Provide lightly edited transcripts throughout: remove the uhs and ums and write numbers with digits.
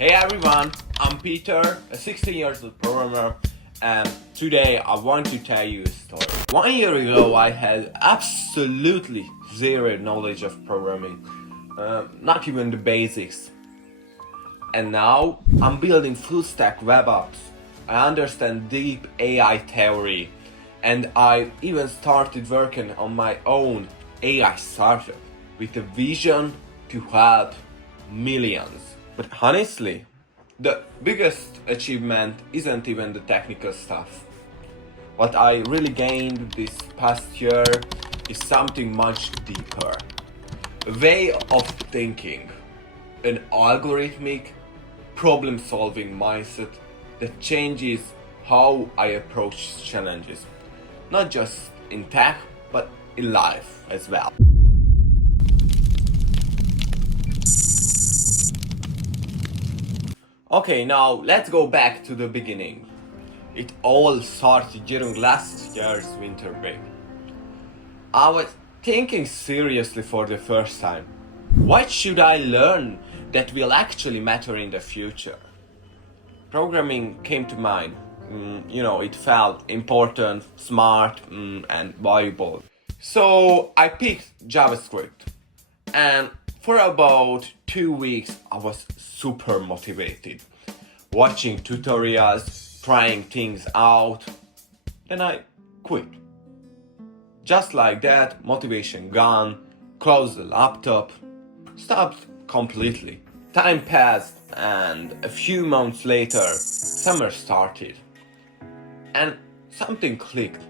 Hey everyone, I'm Peter, a 16 years old programmer, and today I want to tell you a story. 1 year ago I had absolutely zero knowledge of programming, not even the basics. And now I'm building full stack web apps. I understand deep AI theory, and I even started working on my own AI startup with a vision to help millions. But honestly, the biggest achievement isn't even the technical stuff. What I really gained this past year is something much deeper. A way of thinking, an algorithmic, problem-solving mindset that changes how I approach challenges. Not just in tech, but in life as well. Okay, now let's go back to the beginning. It all started during last year's winter break. I was thinking seriously for the first time. What should I learn that will actually matter in the future? Programming came to mind. It felt important, smart, and valuable. So I picked JavaScript. And for about 2 weeks, I was super motivated. Watching tutorials, trying things out. Then I quit. Just like that, motivation gone, closed the laptop, stopped completely. Time passed, and a few months later, summer started. And something clicked.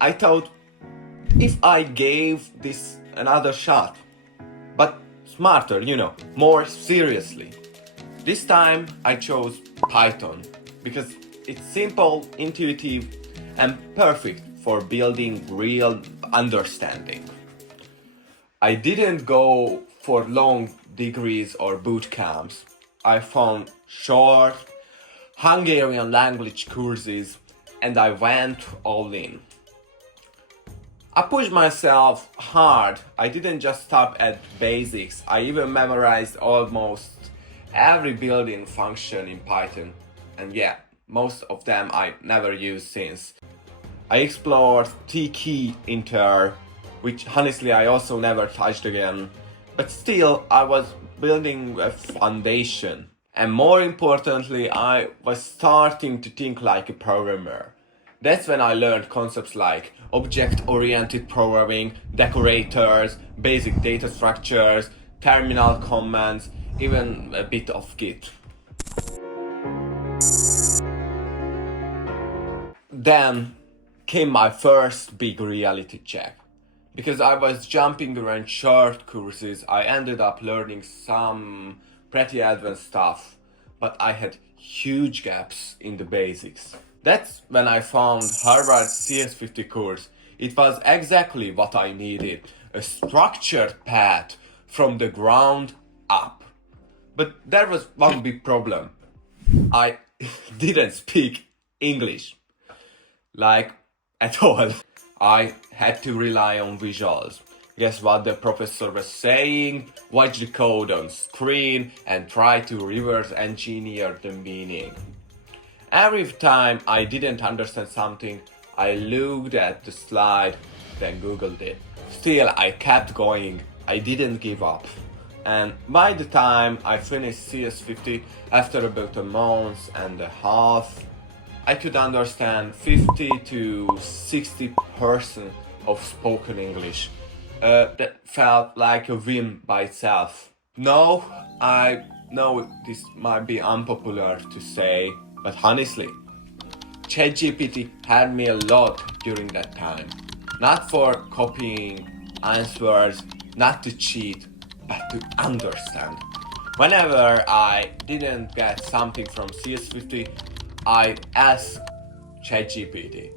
I thought, if I gave this another shot, but smarter, more seriously. This time I chose Python because it's simple, intuitive, and perfect for building real understanding. I didn't go for long degrees or boot camps. I found short Hungarian language courses and I went all in. I pushed myself hard. I didn't just stop at basics. I even memorized almost every built-in function in Python. And yeah, most of them I never used since. I explored T-key inter, which honestly I also never touched again. But still, I was building a foundation. And more importantly, I was starting to think like a programmer. That's when I learned concepts like object-oriented programming, decorators, basic data structures, terminal commands, even a bit of Git. Then came my first big reality check. Because I was jumping around short courses, I ended up learning some pretty advanced stuff, but I had huge gaps in the basics. That's when I found Harvard's CS50 course. It was exactly what I needed, a structured path from the ground up. But there was one big problem. I didn't speak English, like at all. I had to rely on visuals. Guess what the professor was saying? Watch the code on screen and try to reverse engineer the meaning. Every time I didn't understand something, I looked at the slide, then Googled it. Still, I kept going. I didn't give up. And by the time I finished CS50, after about a month and a half, I could understand 50 to 60% of spoken English. That felt like a win by itself. No, I know this might be unpopular to say, but honestly, ChatGPT helped me a lot during that time. Not for copying answers, not to cheat, but to understand. Whenever I didn't get something from CS50, I asked ChatGPT.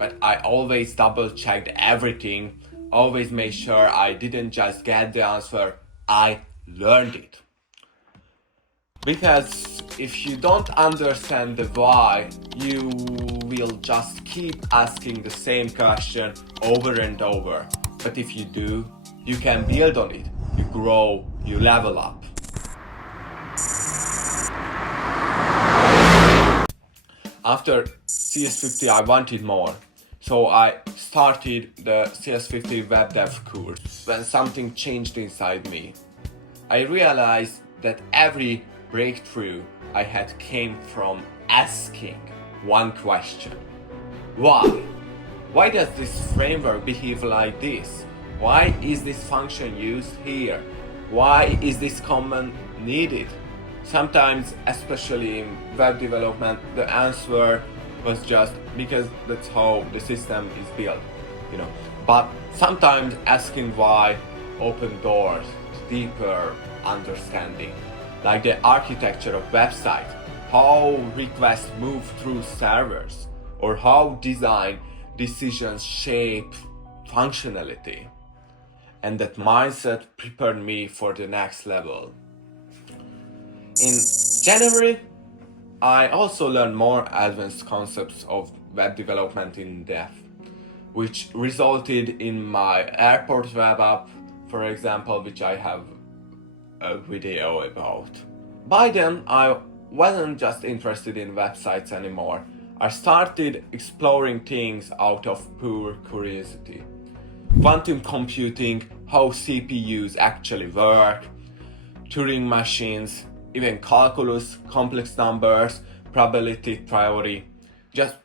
But I always double checked everything, always made sure I didn't just get the answer, I learned it. Because if you don't understand the why, you will just keep asking the same question over and over. But if you do, you can build on it, you grow, you level up. After CS50 I wanted more, so I started the CS50 web dev course. When something changed inside me, I realized that every breakthrough I had came from asking one question. Why? Why does this framework behave like this? Why is this function used here? Why is this command needed? Sometimes, especially in web development, the answer was just because that's how the system is built, you know. But sometimes asking why opened doors to deeper understanding, like the architecture of websites, how requests move through servers, or how design decisions shape functionality. And that mindset prepared me for the next level. In January, I also learned more advanced concepts of web development in depth, which resulted in my airport web app, for example, which I have a video about. By then, I wasn't just interested in websites anymore. I started exploring things out of pure curiosity. Quantum computing, how CPUs actually work, Turing machines, even calculus, complex numbers, probability theory, just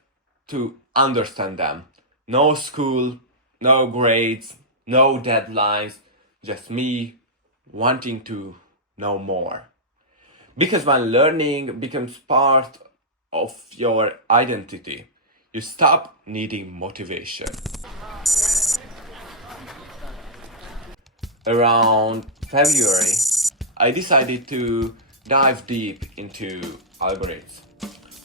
to understand them. No school, no grades, no deadlines, just me wanting to know more. Because when learning becomes part of your identity, you stop needing motivation. Around February, I decided to dive deep into algorithms.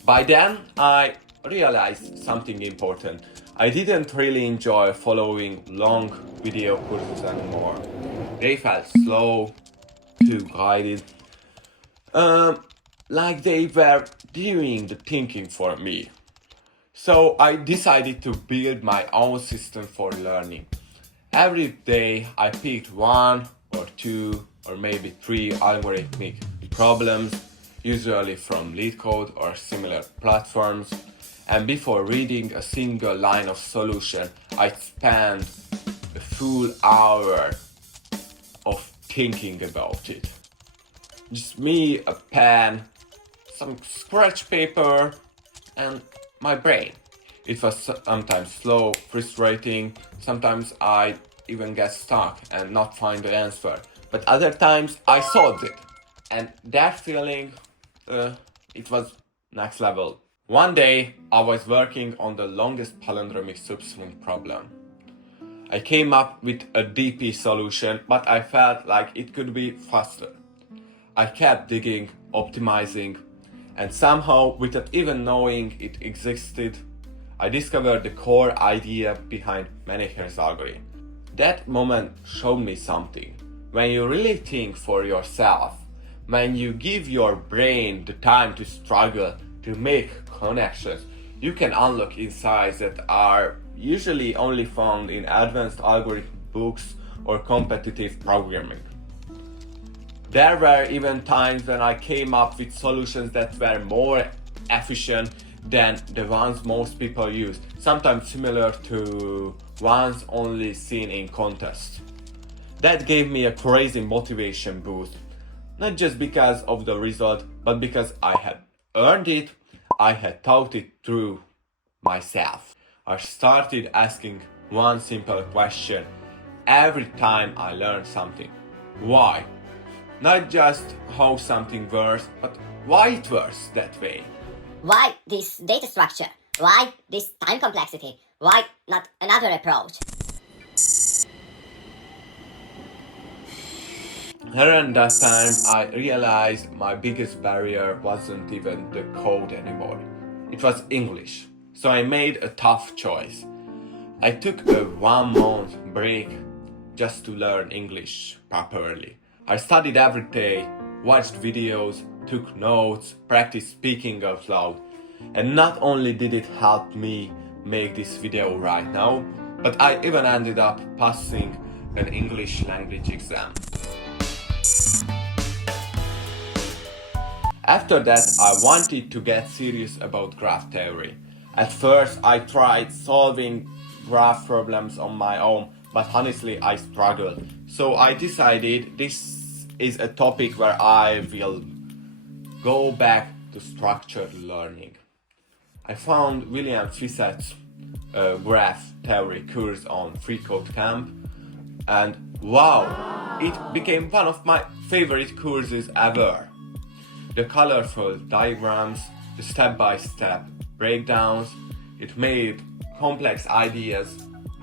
By then, I realized something important. I didn't really enjoy following long video courses anymore. They felt slow, too guided, like they were doing the thinking for me. So I decided to build my own system for learning. Every day I picked one or two or maybe three algorithmic problems, usually from LeetCode or similar platforms. And before reading a single line of solution, I spent a full hour of thinking about it. Just me, a pen, some scratch paper, and my brain. It was sometimes slow, frustrating, sometimes I even get stuck and not find the answer. But other times I solved it. And that feeling, it was next level. One day I was working on the longest palindromic substring problem. I came up with a DP solution, but I felt like it could be faster. I kept digging, optimizing, and somehow, without even knowing it existed, I discovered the core idea behind Menneher's algorithm. That moment showed me something. When you really think for yourself, when you give your brain the time to struggle, to make connections, you can unlock insights that are usually only found in advanced algorithm books or competitive programming. There were even times when I came up with solutions that were more efficient than the ones most people use, sometimes similar to ones only seen in contests. That gave me a crazy motivation boost, not just because of the result, but because I had earned it, I had thought it through myself. I started asking one simple question every time I learned something. Why? Not just how something works, but why it works that way. Why this data structure? Why this time complexity? Why not another approach? Around that time, I realized my biggest barrier wasn't even the code anymore. It was English. So I made a tough choice. I took a 1 month break just to learn English properly. I studied every day, watched videos, took notes, practiced speaking out loud. And not only did it help me make this video right now, but I even ended up passing an English language exam. After that, I wanted to get serious about graph theory. At first, I tried solving graph problems on my own, but honestly, I struggled. So I decided this is a topic where I will go back to structured learning. I found William Fissett's graph theory course on Free Code Camp, and wow, it became one of my favorite courses ever. The colorful diagrams, the step-by-step breakdowns, it made complex ideas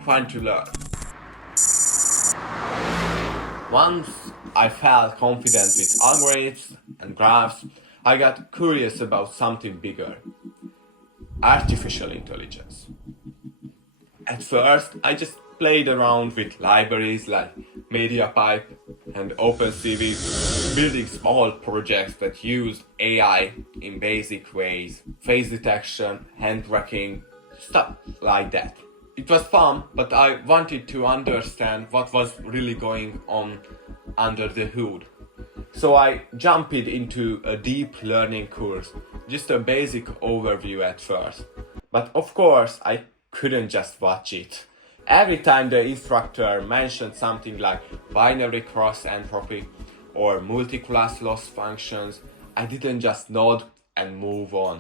fun to learn. Once I felt confident with algorithms and graphs, I got curious about something bigger: artificial intelligence. At first, I just played around with libraries like MediaPipe and OpenCV, building small projects that used AI in basic ways, face detection, hand tracking, stuff like that. It was fun, but I wanted to understand what was really going on under the hood. So I jumped into a deep learning course, just a basic overview at first. But of course, I couldn't just watch it. Every time the instructor mentioned something like binary cross entropy or multi-class loss functions, I didn't just nod and move on.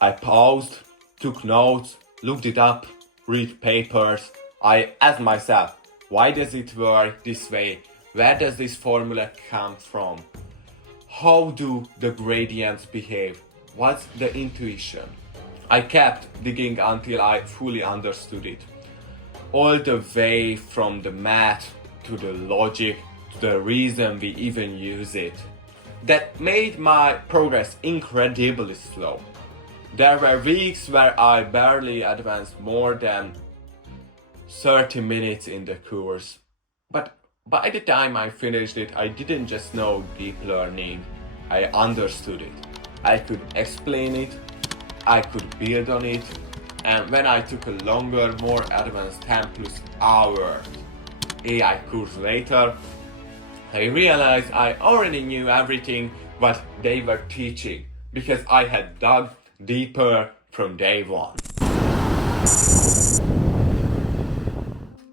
I paused, took notes, looked it up, read papers. I asked myself, why does it work this way? Where does this formula come from? How do the gradients behave? What's the intuition? I kept digging until I fully understood it. All the way from the math to the logic to the reason we even use it. That made my progress incredibly slow. There were weeks where I barely advanced more than 30 minutes in the course. But by the time I finished it, I didn't just know deep learning, I understood it. I could explain it, I could build on it, and when I took a longer, more advanced 10 plus hour AI course later, I realized I already knew everything what they were teaching because I had dug deeper from day one.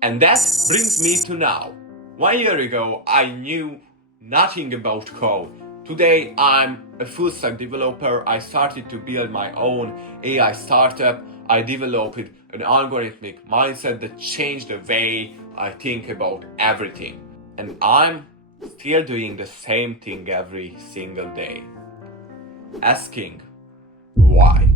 And that brings me to now. 1 year ago, I knew nothing about code. Today, I'm a full stack developer. I started to build my own AI startup. I developed an algorithmic mindset that changed the way I think about everything. And I'm still doing the same thing every single day. Asking why.